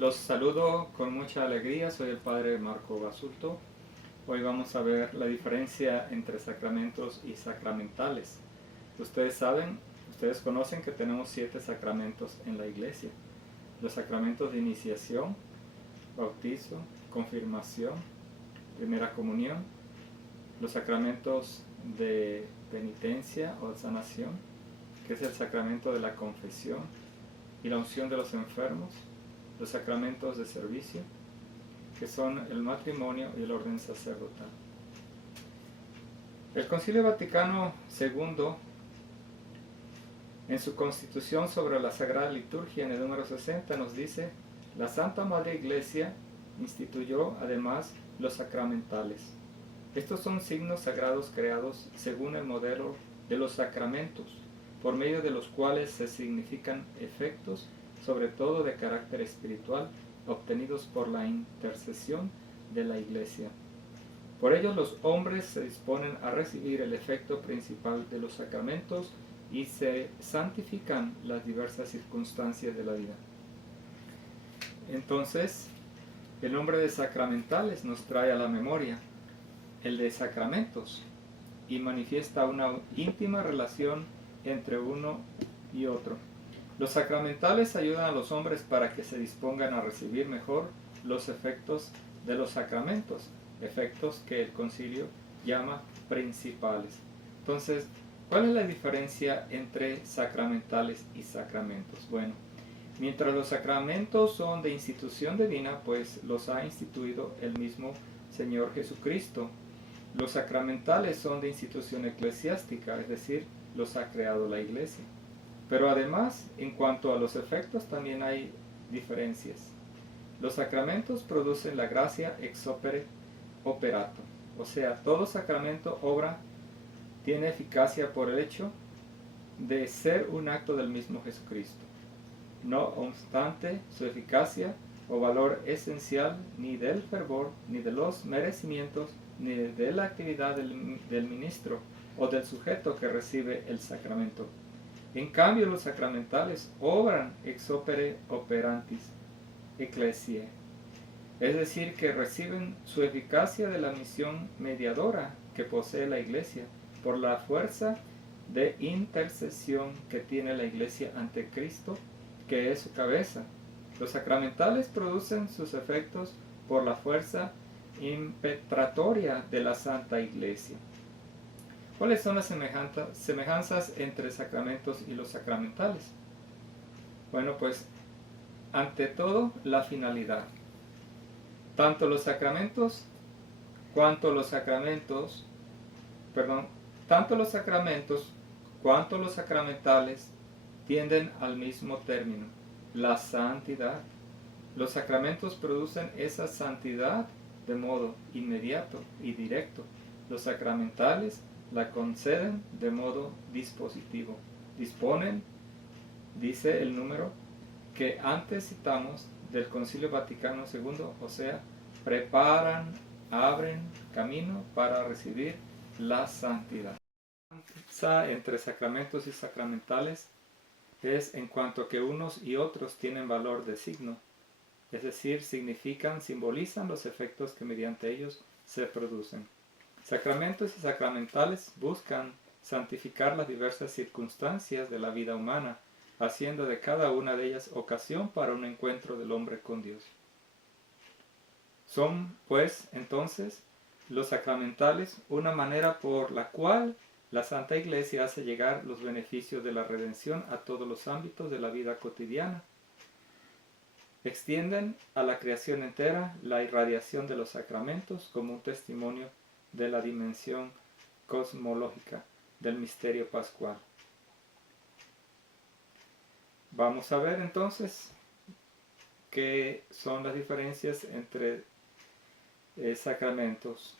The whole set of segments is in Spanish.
Los saludo con mucha alegría, soy el Padre Marco Basulto. Hoy vamos a ver la diferencia entre sacramentos y sacramentales. Ustedes conocen que tenemos 7 sacramentos en la iglesia. Los sacramentos de iniciación, bautizo, confirmación, primera comunión, los sacramentos de penitencia o sanación, que es el sacramento de la confesión y la unción de los enfermos, los sacramentos de servicio, que son el matrimonio y el orden sacerdotal. El Concilio Vaticano II, en su Constitución sobre la Sagrada Liturgia, en el número 60, nos dice: la Santa Madre Iglesia instituyó además los sacramentales. Estos son signos sagrados creados según el modelo de los sacramentos, por medio de los cuales se significan efectos, sobre todo de carácter espiritual, obtenidos por la intercesión de la Iglesia. Por ello los hombres se disponen a recibir el efecto principal de los sacramentos y se santifican las diversas circunstancias de la vida. Entonces, el nombre de sacramentales nos trae a la memoria el de sacramentos y manifiesta una íntima relación entre uno y otro. Los sacramentales ayudan a los hombres para que se dispongan a recibir mejor los efectos de los sacramentos, efectos que el concilio llama principales. Entonces, ¿cuál es la diferencia entre sacramentales y sacramentos? Bueno, mientras los sacramentos son de institución divina, pues los ha instituido el mismo Señor Jesucristo. Los sacramentales son de institución eclesiástica, es decir, los ha creado la Iglesia. Pero además, en cuanto a los efectos, también hay diferencias. Los sacramentos producen la gracia ex opere operato, o sea, todo sacramento tiene eficacia por el hecho de ser un acto del mismo Jesucristo. No obstante, su eficacia o valor esencial ni del fervor, ni de los merecimientos, ni de la actividad del ministro o del sujeto que recibe el sacramento. En cambio, los sacramentales obran ex opere operantis ecclesiae, es decir, que reciben su eficacia de la misión mediadora que posee la Iglesia por la fuerza de intercesión que tiene la Iglesia ante Cristo, que es su cabeza. Los sacramentales producen sus efectos por la fuerza impetratoria de la Santa Iglesia. ¿Cuáles son las semejanzas entre sacramentos y los sacramentales? Bueno, pues, ante todo, la finalidad. Tanto los sacramentos cuanto los sacramentales tienden al mismo término, la santidad. Los sacramentos producen esa santidad de modo inmediato y directo. Los sacramentales la conceden de modo dispositivo. Disponen, dice el número que antes citamos del Concilio Vaticano II, o sea, preparan, abren camino para recibir la santidad. La diferencia entre sacramentos y sacramentales es en cuanto a que unos y otros tienen valor de signo, es decir, simbolizan los efectos que mediante ellos se producen. Sacramentos y sacramentales buscan santificar las diversas circunstancias de la vida humana, haciendo de cada una de ellas ocasión para un encuentro del hombre con Dios. Son, pues, entonces, los sacramentales una manera por la cual la Santa Iglesia hace llegar los beneficios de la redención a todos los ámbitos de la vida cotidiana. Extienden a la creación entera la irradiación de los sacramentos como un testimonio de la dimensión cosmológica del misterio pascual. Vamos a ver entonces qué son las diferencias entre sacramentos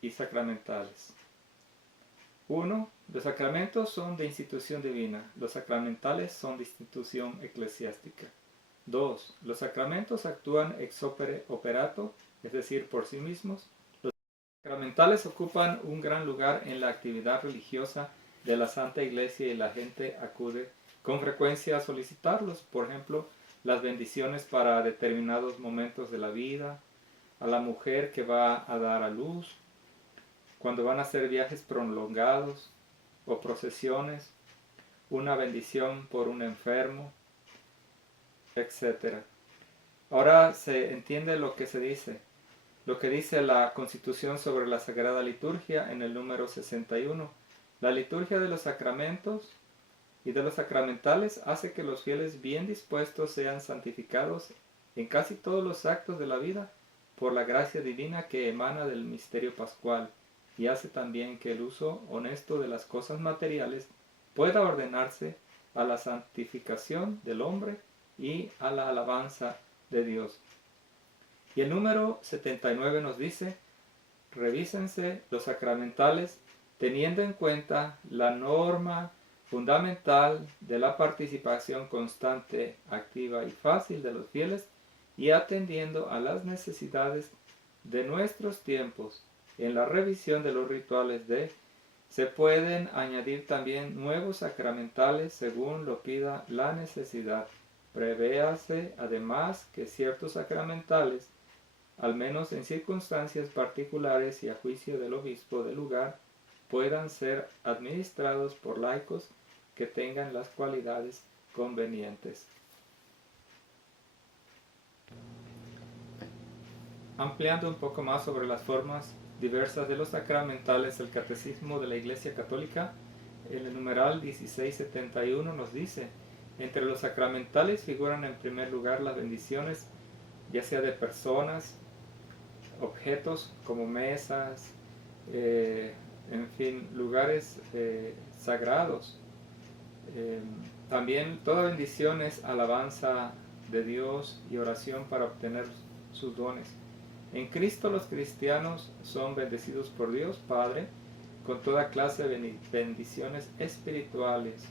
y sacramentales. 1. Los sacramentos son de institución divina, los sacramentales son de institución eclesiástica. 2. Los sacramentos actúan ex opere operato, es decir, por sí mismos. Los sacramentales ocupan un gran lugar en la actividad religiosa de la Santa Iglesia y la gente acude con frecuencia a solicitarlos, por ejemplo, las bendiciones para determinados momentos de la vida, a la mujer que va a dar a luz, cuando van a hacer viajes prolongados o procesiones, una bendición por un enfermo, etc. Ahora se entiende lo que se dice, lo que dice la Constitución sobre la Sagrada Liturgia en el número 61. La liturgia de los sacramentos y de los sacramentales hace que los fieles bien dispuestos sean santificados en casi todos los actos de la vida por la gracia divina que emana del misterio pascual, y hace también que el uso honesto de las cosas materiales pueda ordenarse a la santificación del hombre y a la alabanza de Dios. Y el número 79 nos dice: revísense los sacramentales teniendo en cuenta la norma fundamental de la participación constante, activa y fácil de los fieles, y atendiendo a las necesidades de nuestros tiempos. En la revisión de los rituales se pueden añadir también nuevos sacramentales según lo pida la necesidad. Prevéase además que ciertos sacramentales, al menos en circunstancias particulares y a juicio del obispo del lugar, puedan ser administrados por laicos que tengan las cualidades convenientes. Ampliando un poco más sobre las formas diversas de los sacramentales, el Catecismo de la Iglesia Católica, en el numeral 1671 nos dice: entre los sacramentales figuran en primer lugar las bendiciones, ya sea de personas, objetos como mesas, en fin, lugares sagrados. También toda bendición es alabanza de Dios y oración para obtener sus dones. En Cristo los cristianos son bendecidos por Dios Padre con toda clase de bendiciones espirituales.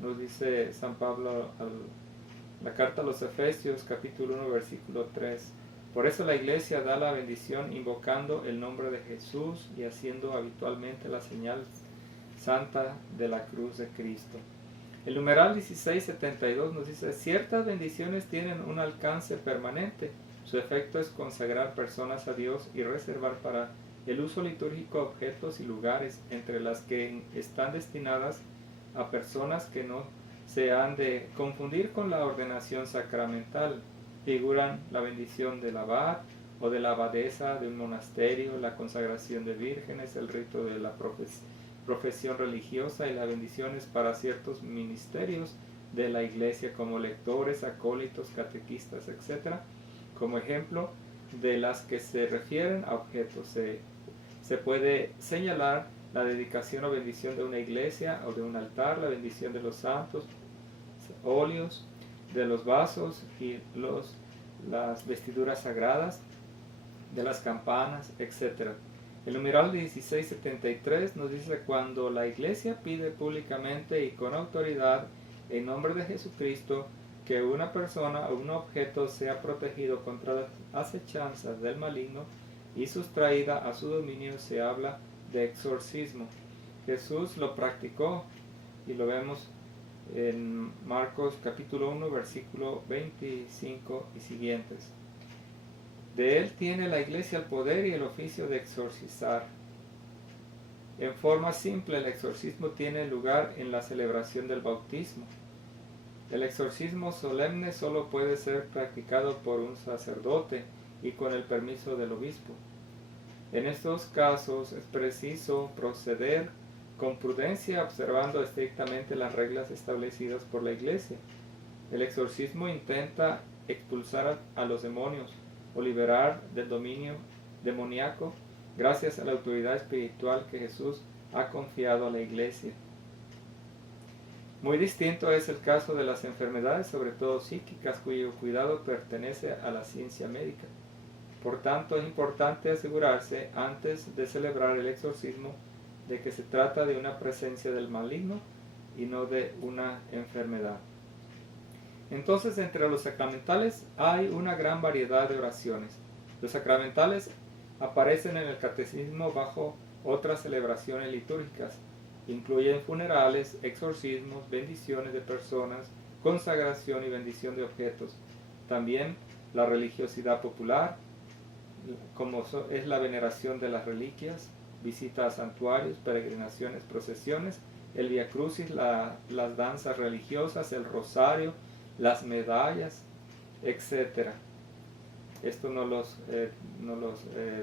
Nos dice San Pablo en la carta a los Efesios capítulo 1 versículo 3. Por eso la Iglesia da la bendición invocando el nombre de Jesús y haciendo habitualmente la señal santa de la cruz de Cristo. El numeral 1672 nos dice: ciertas bendiciones tienen un alcance permanente. Su efecto es consagrar personas a Dios y reservar para el uso litúrgico objetos y lugares, entre las que están destinadas a personas que no se han de confundir con la ordenación sacramental. Figuran la bendición del abad o de la abadesa de un monasterio, la consagración de vírgenes, el rito de la profesión religiosa y las bendiciones para ciertos ministerios de la Iglesia como lectores, acólitos, catequistas, etc. Como ejemplo de las que se refieren a objetos, se puede señalar la dedicación o bendición de una iglesia o de un altar, la bendición de los santos, óleos, de los vasos y las vestiduras sagradas, de las campanas, etc. El numeral 1673 nos dice: cuando la Iglesia pide públicamente y con autoridad en nombre de Jesucristo que una persona o un objeto sea protegido contra las acechanzas del maligno y sustraída a su dominio, se habla de exorcismo. Jesús lo practicó y lo vemos en Marcos capítulo 1 versículo 25 y siguientes. De él tiene la Iglesia el poder y el oficio de exorcizar. En forma simple, el exorcismo tiene lugar en la celebración del bautismo. El exorcismo solemne solo puede ser practicado por un sacerdote y con el permiso del obispo. En estos casos es preciso proceder con prudencia, observando estrictamente las reglas establecidas por la Iglesia. El exorcismo intenta expulsar a los demonios o liberar del dominio demoníaco gracias a la autoridad espiritual que Jesús ha confiado a la Iglesia. Muy distinto es el caso de las enfermedades, sobre todo psíquicas, cuyo cuidado pertenece a la ciencia médica. Por tanto, es importante asegurarse, antes de celebrar el exorcismo, de que se trata de una presencia del maligno y no de una enfermedad. Entonces, entre los sacramentales hay una gran variedad de oraciones. Los sacramentales aparecen en el catecismo bajo otras celebraciones litúrgicas. Incluyen funerales, exorcismos, bendiciones de personas, consagración y bendición de objetos. También la religiosidad popular, como es la veneración de las reliquias, visita a santuarios, peregrinaciones, procesiones, el Vía Crucis, las danzas religiosas, el rosario, las medallas, etc. Esto nos los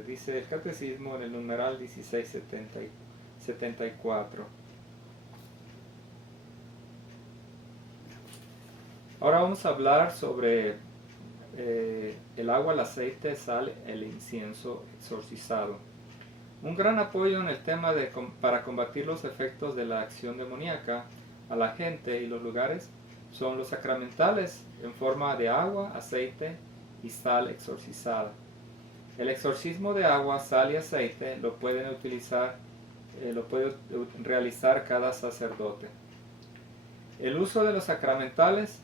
dice el Catecismo en el numeral 1674. Ahora vamos a hablar sobre el agua, el aceite, sal, el incienso exorcizado. Un gran apoyo en el tema para combatir los efectos de la acción demoníaca a la gente y los lugares son los sacramentales en forma de agua, aceite y sal exorcizada. El exorcismo de agua, sal y aceite lo puede realizar cada sacerdote. El uso de los sacramentales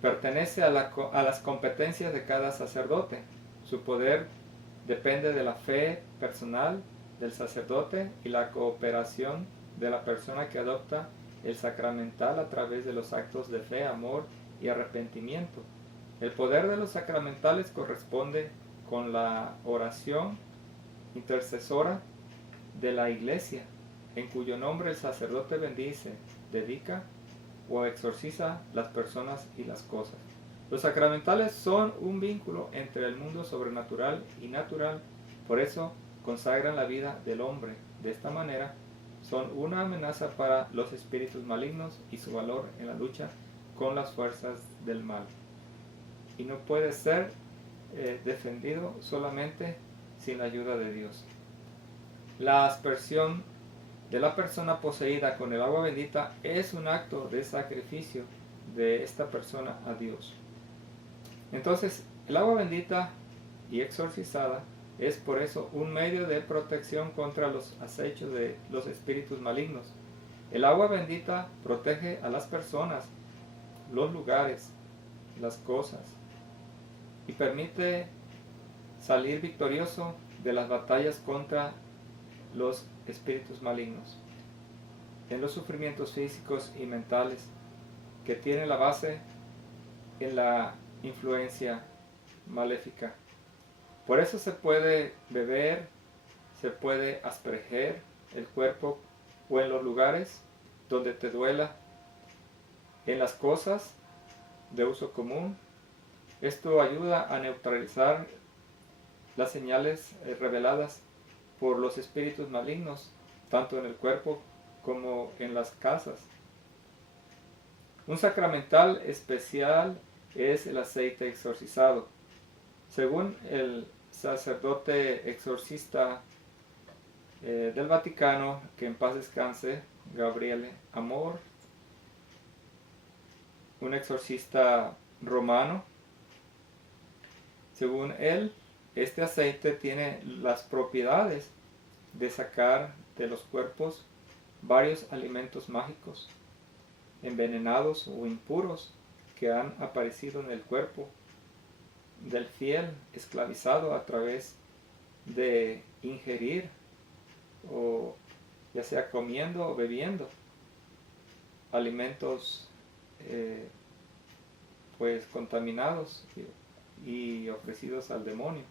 pertenece a las competencias de cada sacerdote. Su poder depende de la fe personal del sacerdote y la cooperación de la persona que adopta el sacramental a través de los actos de fe, amor y arrepentimiento. El poder de los sacramentales corresponde con la oración intercesora de la Iglesia, en cuyo nombre el sacerdote bendice, dedica o exorciza las personas y las cosas. Los sacramentales son un vínculo entre el mundo sobrenatural y natural, por eso consagran la vida del hombre. De esta manera, son una amenaza para los espíritus malignos y su valor en la lucha con las fuerzas del mal. Y no puede ser defendido solamente sin la ayuda de Dios. La aspersión de la persona poseída con el agua bendita es un acto de sacrificio de esta persona a Dios. Entonces, el agua bendita y exorcizada es por eso un medio de protección contra los acechos de los espíritus malignos. El agua bendita protege a las personas, los lugares, las cosas y permite salir victorioso de las batallas contra los espíritus malignos, en los sufrimientos físicos y mentales que tienen la base en la influencia maléfica. Por eso se puede beber, se puede asperger el cuerpo o en los lugares donde te duela, en las cosas de uso común. Esto ayuda a neutralizar las señales reveladas por los espíritus malignos, tanto en el cuerpo como en las casas. Un sacramental especial es el aceite exorcizado. Según el sacerdote exorcista del Vaticano, que en paz descanse, Gabriele Amor, un exorcista romano, según él, este aceite tiene las propiedades de sacar de los cuerpos varios alimentos mágicos, envenenados o impuros que han aparecido en el cuerpo del fiel esclavizado a través de ingerir, o ya sea comiendo o bebiendo alimentos pues contaminados y ofrecidos al demonio.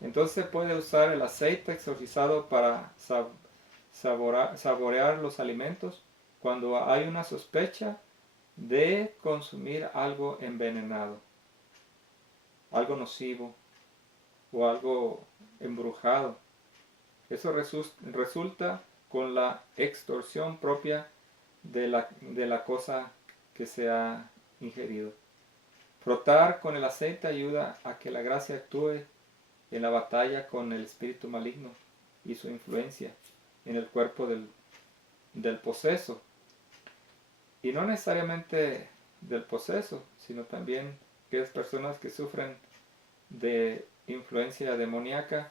Entonces se puede usar el aceite exorcizado para saborear los alimentos cuando hay una sospecha de consumir algo envenenado, algo nocivo o algo embrujado. Eso resulta con la extorsión propia de la cosa que se ha ingerido. Frotar con el aceite ayuda a que la gracia actúe en la batalla con el espíritu maligno y su influencia en el cuerpo del poseso. Y no necesariamente del poseso, sino también que es personas que sufren de influencia demoníaca,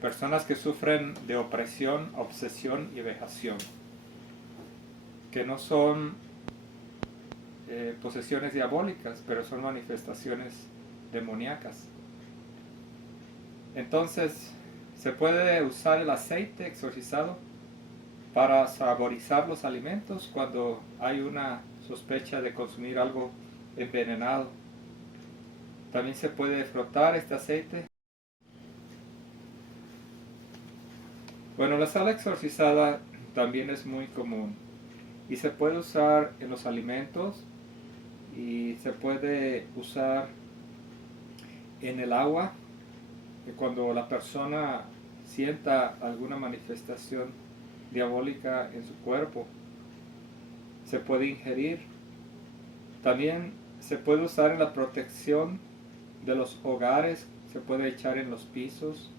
personas que sufren de opresión, obsesión y vejación, que no son posesiones diabólicas, pero son manifestaciones demoníacas. Entonces, se puede usar el aceite exorcizado para saborizar los alimentos cuando hay una sospecha de consumir algo envenenado. También se puede frotar este aceite. Bueno, la sal exorcizada también es muy común y se puede usar en los alimentos y se puede usar en el agua cuando la persona sienta alguna manifestación diabólica en su cuerpo. Se puede ingerir. También se puede usar en la protección de los hogares, se puede echar en los pisos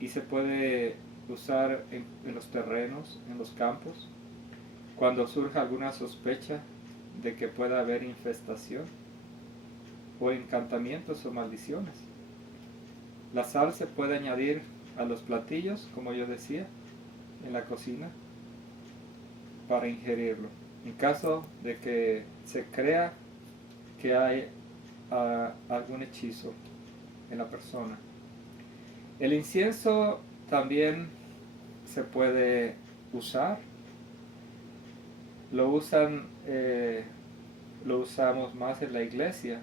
y se puede usar en los terrenos, en los campos, cuando surja alguna sospecha de que pueda haber infestación o encantamientos o maldiciones. La sal se puede añadir a los platillos, como yo decía, en la cocina, para ingerirlo. En caso de que se crea que hay algún hechizo en la persona. El incienso también se puede usar. Lo usamos más en la iglesia